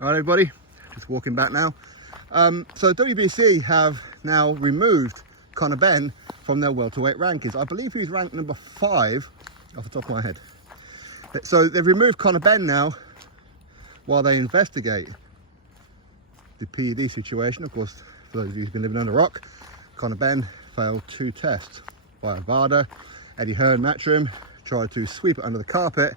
All right, everybody, just walking back now. So WBC have now removed Conor Benn from their welterweight rankings. I believe he was ranked number 5 off the top of my head. So they've removed Conor Benn now while they investigate the PED situation. Of course, for those of you who've been living under a rock, Conor Benn failed 2 tests by VADA. Eddie Hearn Matchroom tried to sweep it under the carpet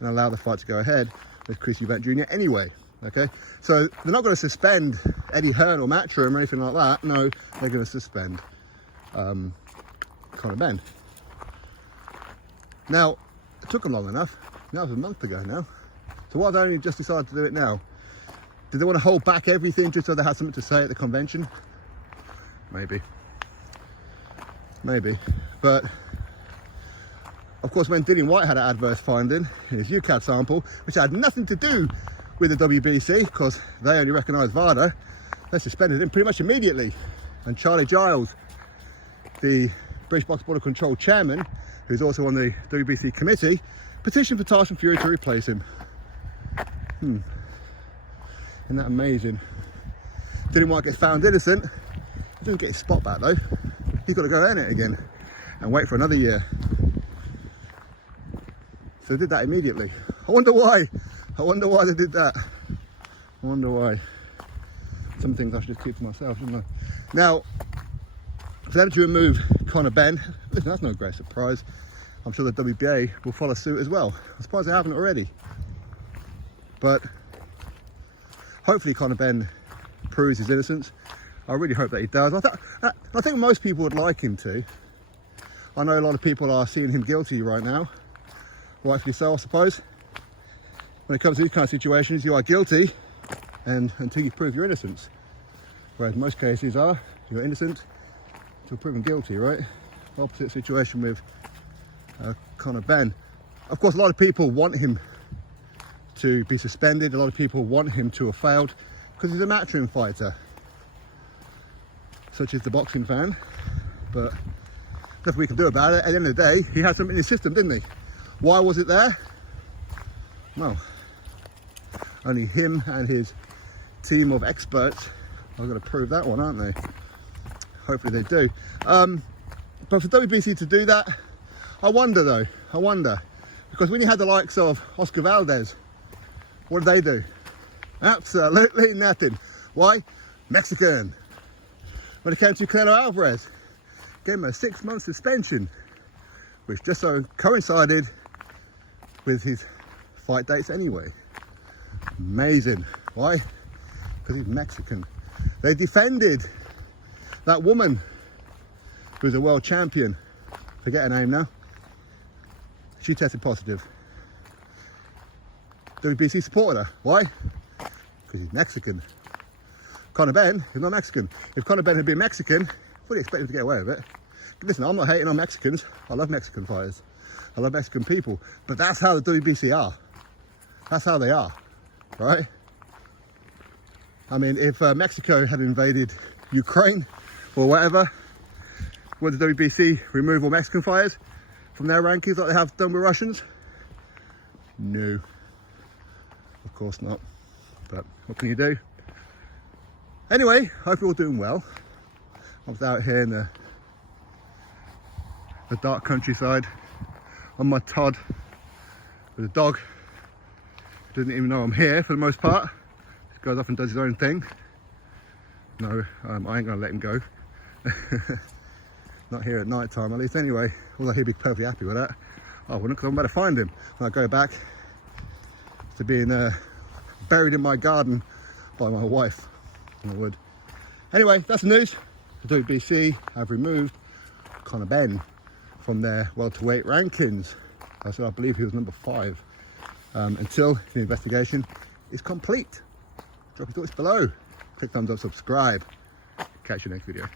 and allow the fight to go ahead with Chris Eubank Jr. anyway. Okay, so they're not going to suspend Eddie Hearn or Matchroom or anything like that. No, they're going to suspend Conor Benn. Now, it took them long enough. That was a month ago now. So why they only just decided to do it now? Did they want to hold back everything just so they had something to say at the convention? Maybe. Maybe. But of course, when Dillian White had an adverse finding in his UCAD sample, which had nothing to do with the WBC, because they only recognised VADA, they suspended him pretty much immediately. And Charlie Giles, the British Box Border Control chairman, who's also on the WBC committee, petitioned for Tyson Fury to replace him. Isn't that amazing? Dillian White gets found innocent. He doesn't get his spot back though. He's got to go in it again and wait for another year. So they did that immediately. I wonder why. I wonder why they did that. I wonder why. Some things I should just keep to myself, shouldn't I? Now, for them to remove Conor Benn, listen, that's no great surprise. I'm sure the WBA will follow suit as well. I'm surprised they haven't already. But hopefully Conor Benn proves his innocence. I really hope that he does. I think most people would like him to. I know a lot of people are seeing him guilty right now. Rightfully so, I suppose. When it comes to these kind of situations, you are guilty and until you prove your innocence. Whereas most cases are, you're innocent until proven guilty, right? Opposite situation with Conor Benn. Of course, a lot of people want him to be suspended. A lot of people want him to have failed because he's a matchroom fighter, such as the boxing fan. But nothing we can do about it. At the end of the day, he had something in his system, didn't he? Why was it there? Well, only him and his team of experts are going to prove that one, aren't they? Hopefully they do. But for WBC to do that, I wonder though, because when you had the likes of Oscar Valdez, what did they do? Absolutely nothing. Why? Mexican. When it came to Canelo Alvarez, gave him a 6-month suspension, which just so coincided with his fight dates anyway. Amazing. Why? Because he's Mexican. They defended that woman who's a world champion. Forget her name now. She tested positive. WBC supported her. Why? Because he's Mexican. Conor Benn is not Mexican. If Conor Benn had been Mexican, I fully expect him to get away with it. Listen, I'm not hating on Mexicans. I love Mexican fighters. I love Mexican people. But that's how the WBC are. That's how they are, right? I mean, if Mexico had invaded Ukraine or whatever, would the WBC remove all Mexican fighters from their rankings like they have done with Russians? No, of course not. But what can you do? Anyway, hope you're all doing well. I was out here in the dark countryside on my Todd with a dog. Doesn't even know I'm here for the most part. Just goes off and does his own thing. No, I ain't gonna let him go. Not here at night time, at least anyway. Although he'd be perfectly happy with that. I wouldn't, because I'm about to find him when I go back to being buried in my garden by my wife. I would. Anyway, that's the news. The WBC have removed Conor Benn from their welterweight rankings. I said I believe he was number 5. Until the investigation is complete. Drop your thoughts below. Click thumbs up, subscribe. Catch you next video.